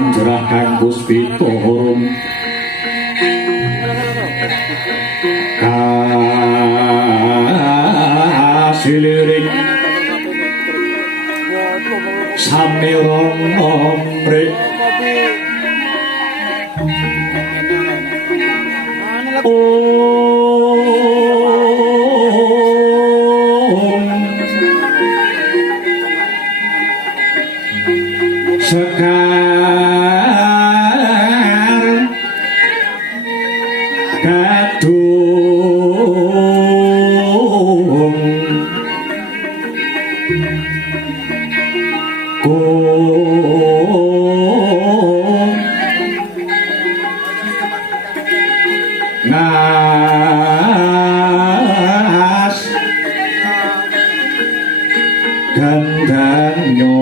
panjerah kanggo spitorum kasiliring samiron omre sekar kadung ngas gandanyo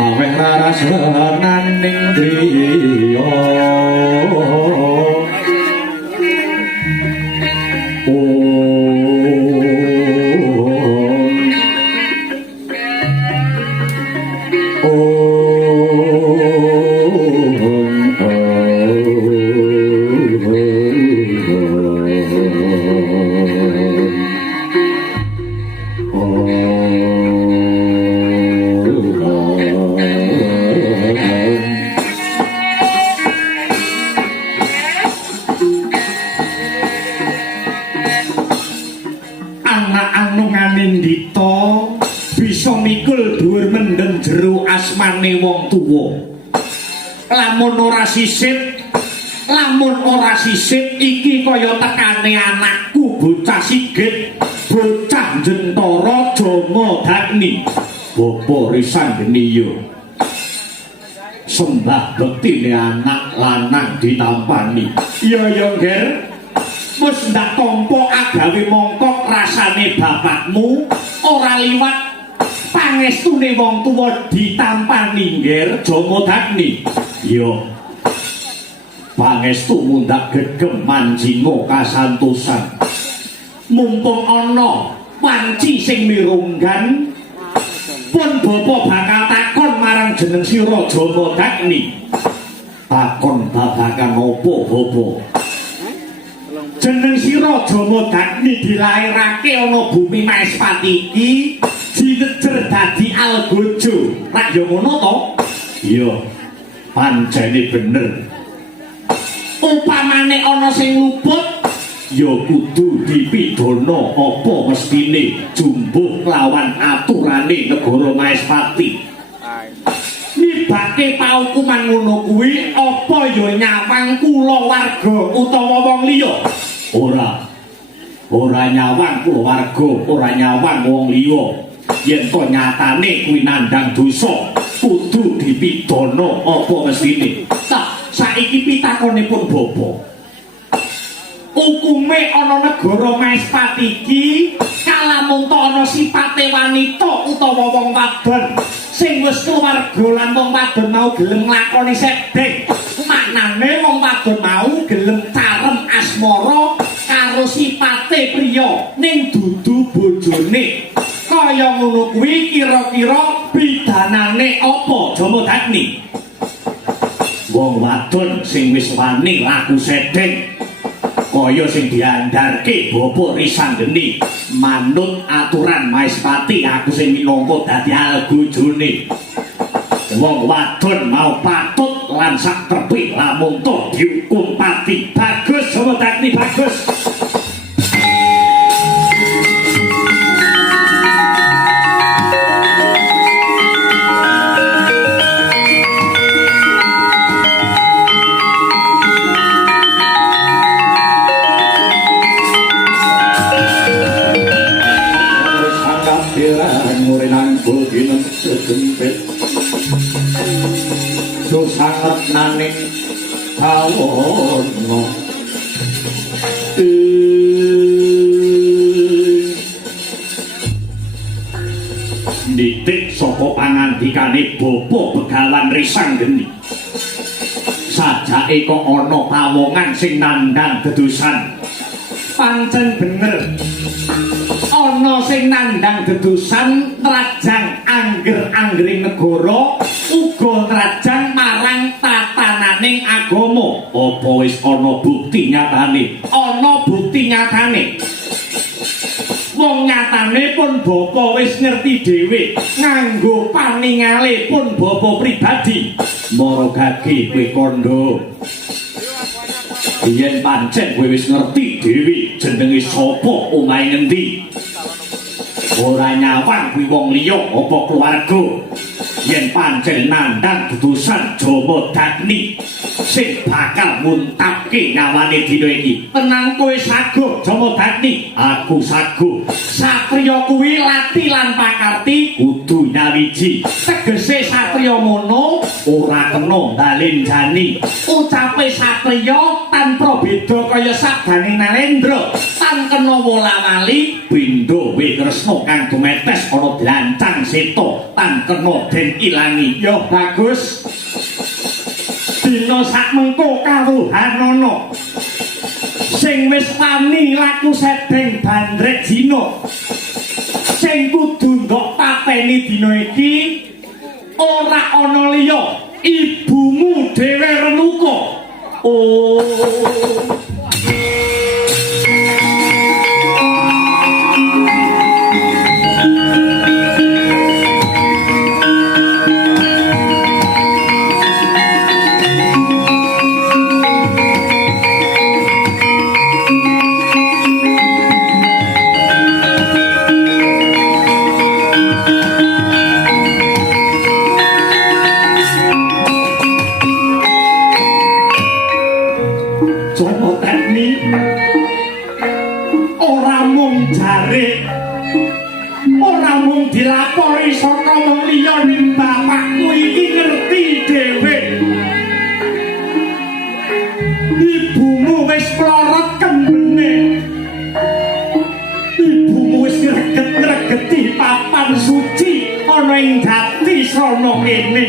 maweh rarasaning driya bisa mikul dhuwur mendem jero asmane wong tuwa. Lamun ora sisip iki kaya tekane anakku bocah sigit, bocah Jentara Jamadagni. Bapa Risanggeni yo sembah bektine anak lanang ditampani. Iya ya, Nger. Wis ndak tampa agawe mongkok rasane bapakmu ora liwat pangestune wong tuwa ditampani Nger Jamadagni. Yo pangestu mundak gegem manjinga kasantosan. Mumpung ana wanci sing mirunggan, pun bapa bakal takon marang jeneng sira Jamadagni. Takon babagan apa bapa? Jeneng sira Jamadagni dilairake ana bumi Maespati iki dinejer dadi algojo. Rak yo ngono to? Iya. Pancene bener. Upamane ana sing luput ya kudu dipidana apa mestine jumbuh lawan aturane negara Maespati. Nibake paukuman ngono kuwi apa ya nyawang kula warga utawa wong liya? Ora nyawang kula warga, ora nyawang wong liya. Yen to nyatane kuwi nandhang dosa, kudu dipidana apa mestine. Saiki pitakonipun bapa. Hukume ana negara Maespati iki kalamun to ana sipate wanita utawa wong wadon sing wis keluarga lan wong wadon mau gelem nglakoni sedhek. Maknane wong wadon mau gelem carem asmara karo sipate priya ning dudu bojone. Kaya ngono kuwi kira-kira pidanane apa Jamadagni? Wong wadon sing wis wani laku sedhek kaya sing diandharke Bapa Risanggeni manut aturan Maespati, aku sing minangka dadi algojone. Wong wadon mau patut lan sak trepik lamun to dihukum pati. Bagus Jamadagni, bagus. Sangat naning kawono ditik saka apa pangandikane bapa Begawan Risang Geni. Sajake kok ana pawongan sing nandhang dedosan. Pancen bener. Ana sing nandhang dedosan trajang angger-anggering negara uga trajang marang tatananing agama. Apa wis ana bukti nyatane? Ana bukti nyatane. Wong nyatane pun bapa wis ngerti dhewe nganggo paningale pun bapa pribadi. Maragage kowe kandha. Yen pancen kowe wis ngerti dhewe jenenge sapa, omahe ngendi. Ora nyawang kuwi wong liya apa keluarga. Yen pancen nandhang dedosan Jama Dagni sing bakal muntapke nyawane dina iki. Tenang kowe sago Jama Dagni, aku sago. Satriya kuwi lati lan pakarti kudu nyawiji. Tegese satriya mono ora kena ndalenjani. Ucape satriya tanpa beda kaya sabdaning Narendra. Tan kena wola-wali bindha witresna kang dumetes ana blancang seta tan kena den ilangi. Yo bagus. Dina sak mengko kawuhanana sing wis wani laku sedeng bandrek dina sing kudu ndok pateni dina iki ora ana liya ibumu dhewe Renuka. Oh dilapori saka wong liya ning bapakku iki ngerti dhewe. Ibumu wis plorot kembene. Ibumu wis greget-gregeti papan suci ana ing jati sono kene.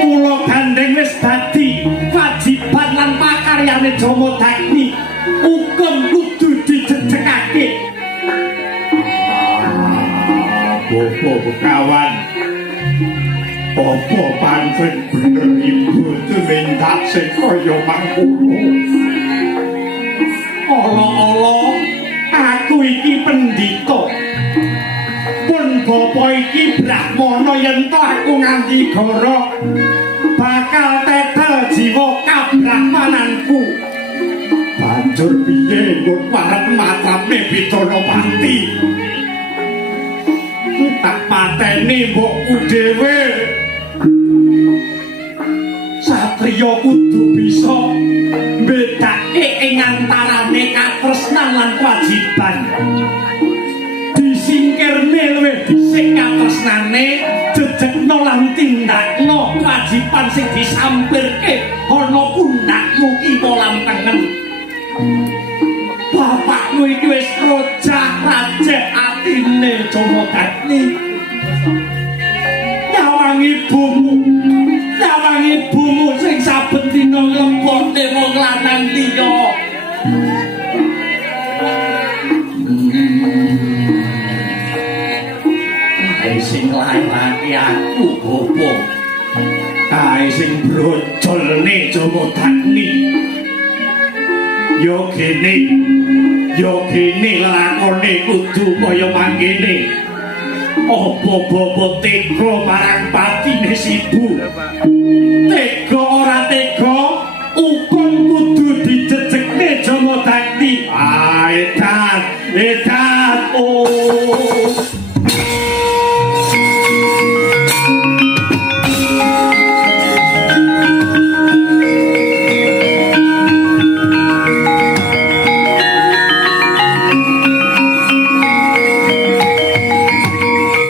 Mula gandeng wis dadi kewajiban lan pakaryane Jama Dagni. Hukum kudu dijejekake. Bopo Begawan, apa pancen bener ibu tumindak sing kaya mangkono? Ala-ala aku iki pendhita. Pun bapa iki brahmana yen to aku nganti gara bakal tetel jiwa kabrahmananku. Banjur piye nggon parep matrapne Bidanapati? Tak pateni mbokku dhewe. Satriya kudu bisa mbedake ing antarane katresnan lan kewajiban. Disingkirne luwih dhisik katresnane, jejegna lan tindakna kewajiban sing disampirke ana pundhakmu kiwa lan tengen. Bapakmu iki wis rojak-rajek atine Jama Dagni. Nyawang ibumu sing saben dina nglempone wong lanang liya. Kae sing lairake aku bapa. Kae sing brojolne Jama Dagni. Yo kene lakone kudu kaya mangkene. Apa bapa tega marang patine sibu? Tega ora tega, hukum kudu dijejekne Jama Dagni. Edan